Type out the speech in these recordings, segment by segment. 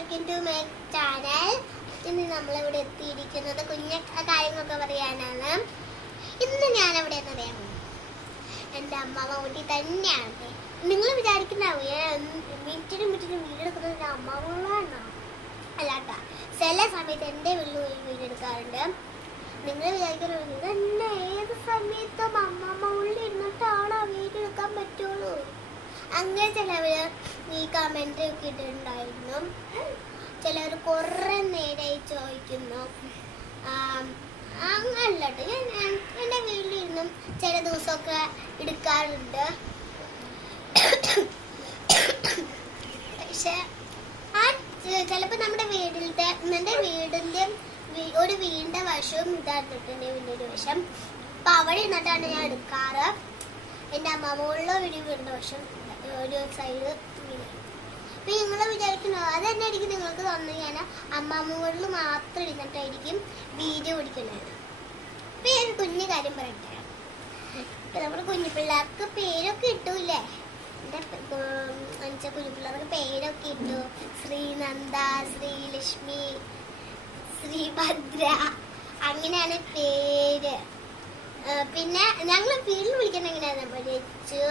Welcome to my channel. ഇന്ന് നമ്മളിവിടെ എത്തിയിരിക്കുന്നത് കുഞ്ഞ കാര്യങ്ങളൊക്കെ പറയാനാണ്. ഇന്ന് ഞാൻ എവിടെ എന്നറിയാമോ? എൻ്റെ അമ്മാമ്മ വീട്ടിൽ തന്നെയാണ്. നിങ്ങൾ വിചാരിക്കുന്നാവോ മിനിറ്റിനും വീടെടുക്കുന്നത് എൻ്റെ അമ്മാമ്മകളാണോ? അല്ലാട്ടാ, ചില സമയത്ത് എൻ്റെ വീട്ടിൽ വീടെടുക്കാറുണ്ട്. നിങ്ങൾ വിചാരിക്കുന്നത് തന്നെ ഏത് സമയത്തും അമ്മാമ്മ ഉള്ളിൽ ഇരുന്നിട്ടാണ് വീടെടുക്കാൻ പറ്റുള്ളൂ. അങ്ങനെ ചിലവർ ഈ കമൻറ്റ് ഒക്കെ ഇട്ടിട്ടുണ്ടായിരുന്നു. ചിലർ കുറേ നേരമായി ചോദിക്കുന്നു. അങ്ങനല്ലോ, ഞാൻ എൻ്റെ വീട്ടിലിരുന്നും ചില ദിവസമൊക്കെ എടുക്കാറുണ്ട്. പക്ഷെ ചിലപ്പോൾ നമ്മുടെ എൻ്റെ വീടിൻ്റെ ഒരു വീടിൻ്റെ വശവും ഇതായിരുന്നു എൻ്റെ വീടിൻ്റെ വശം. അപ്പം അവിടെ നിന്നിട്ടാണ് ഞാൻ എടുക്കാറ്. എൻ്റെ അമ്മാമ്മയുള്ള വീടിൻ്റെ വശം ഒരു സൈഡ് വീട്. അപ്പം നിങ്ങൾ വിചാരിക്കുന്നു അതെന്നെ ആയിരിക്കും നിങ്ങൾക്ക് തന്നു ഞാൻ അമ്മാമ്മകളിൽ മാത്രം ഇരുന്നിട്ടായിരിക്കും വീഡിയോ പിടിക്കുന്നത്. അപ്പം ഞാൻ കുഞ്ഞു കാര്യം പറയട്ടെ. ഇപ്പം നമ്മുടെ കുഞ്ഞു പിള്ളേർക്ക് പേരൊക്കെ ഇട്ടൂല്ലേ? എൻ്റെ കുഞ്ഞു പിള്ളേർക്ക് പേരൊക്കെ ഇട്ടു. ശ്രീനന്ദ, ശ്രീലക്ഷ്മി, ശ്രീഭദ്ര, അങ്ങനെയാണ് പേര്. പിന്നെ ഞങ്ങൾ വീട്ടിൽ വിളിക്കുന്നത് എങ്ങനെയാണെന്ന് ലച്ചു,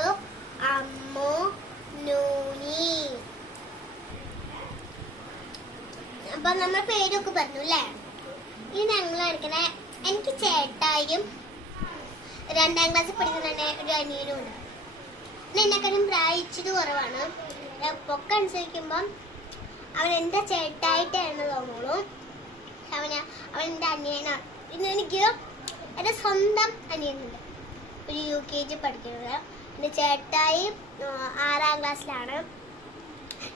അമ്മു, നൂനി. അപ്പൊ നമ്മൾ പേരൊക്കെ പറഞ്ഞു അല്ലേ? ഇനി ഞങ്ങൾ എടുക്കണേ. എനിക്ക് ചേട്ടായും 2ാം ക്ലാസ്സിൽ പഠിക്കുന്ന ഒരു അനിയനും ഉണ്ട്. എന്നെക്കാളും പ്രായിച്ചിട്ട് കുറവാണ്. പൊക്ക അനുസരിക്കുമ്പം അവൻ എൻ്റെ ചേട്ടായിട്ടായിരുന്നു തോന്നുള്ളൂ. അവൻ എൻ്റെ അനിയനാണ്. പിന്നെ എനിക്ക് എൻ്റെ സ്വന്തം അനിയനുണ്ട്, ഒരു UKG പഠിക്കുന്നത്. എൻ്റെ ചേട്ടായി 6ാം ക്ലാസ്സിലാണ്.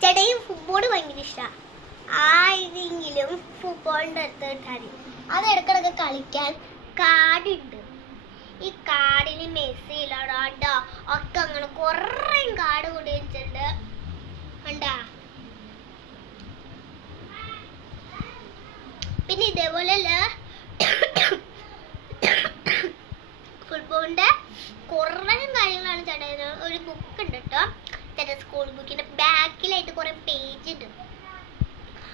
ചേട്ടായി ഫുട്ബോൾ ഭയങ്കര ഇഷ്ടമാണ്. ആരെങ്കിലും ഫുട്ബോളിൻ്റെ അടുത്ത് കിട്ടാൻ അത് ഇടക്കിടക്ക് കളിക്കാൻ കാർഡുണ്ട്. ഈ കാർഡിന് മെസ്സി, റൊണാൾഡോ ഒക്കെ അങ്ങനെ കുറേ കാർഡ് കൂടി വെച്ചിട്ടുണ്ട്. കണ്ടാ? പിന്നെ ഇതേപോലെ ഫുട്ബോളിന്റെ കുറേ കാര്യങ്ങളാണ് ചേട്ടാ. ഒരു ബുക്ക് ഉണ്ട് കേട്ടോ, ചേട്ടാ സ്കൂൾ ബുക്കിന്റെ ബാക്കിലായിട്ട് കുറെ പേജ് ഉണ്ട്.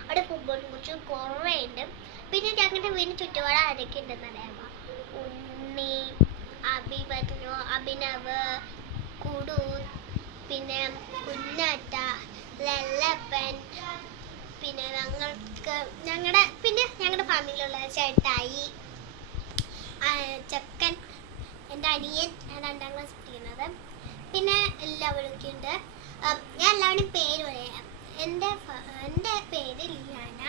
അവിടെ ഫുട്ബോളിനെ കുറിച്ച് കുറേ ഉണ്ട്. പിന്നെ ഞങ്ങളുടെ വീടിന് ചുറ്റുപാട് ആരൊക്കെ ഉണ്ടെന്ന് അറിയാമോ? ഉണ്ണി, അഭിമന്യു, അഭിനവ്, കുടു, പിന്നെ കുഞ്ഞാറ്റ, ലല്ലപ്പൻ, പിന്നെ ഞങ്ങളുടെ ഫാമിലിയിലുള്ള ചേട്ടായി, ചെക്കൻ, എൻ്റെ അനിയൻ 2ാം ക്ലാസ് പഠിക്കുന്നത്. പിന്നെ എല്ലാവരൊക്കെ ഉണ്ട്. ഞാൻ എല്ലാവരുടെയും പേര് പറയാം. എൻ്റെ പേര് ലിയാന.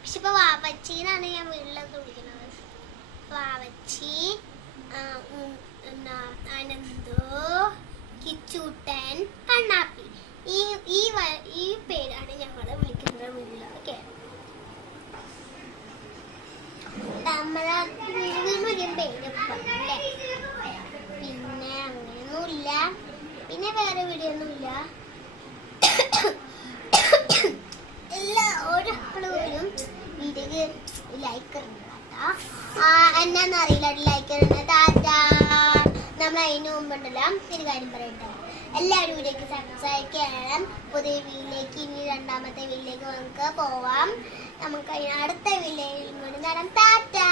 പക്ഷെ ഇപ്പോൾ വാവച്ചിന്നാണ് ഞാൻ വീട്ടിലൊക്കെ വിളിക്കുന്നത്. വാവച്ചി, അനന്തു, കിച്ചൂട്ടൻ, കണ്ണാപ്പി, ഈ പേരാണ് ഞങ്ങൾ വിളിക്കുന്നത് വീട്ടിലൊക്കെ. നമ്മളെ വീടിന് പേരല്ലേ? പിന്നെ അങ്ങനെയൊന്നുമില്ല. പിന്നെ വേറെ വീഡിയോന്നുമില്ല. ഒരാളും വീഡിയോക്ക് ലൈക്ക് ഇടണ്ട. എന്നാന്നറിയില്ല ലൈക്ക് ഇടുന്നത്. ടാറ്റാ. നമ്മൾ അതിന് മുമ്പുണ്ടല്ലോ ഒരു കാര്യം പറയട്ടെ. എല്ലാവരും വീഡിയോക്ക് സബ്സ്ക്രൈബ് ചെയ്യണം. പുതിയ വീട്ടിലേക്ക്, ഇനി 2ാമത്തെ വീട്ടിലേക്ക് നമുക്ക് പോവാം. നമുക്ക് അടുത്ത വീട്ടിലേക്ക് ടാറ്റാ.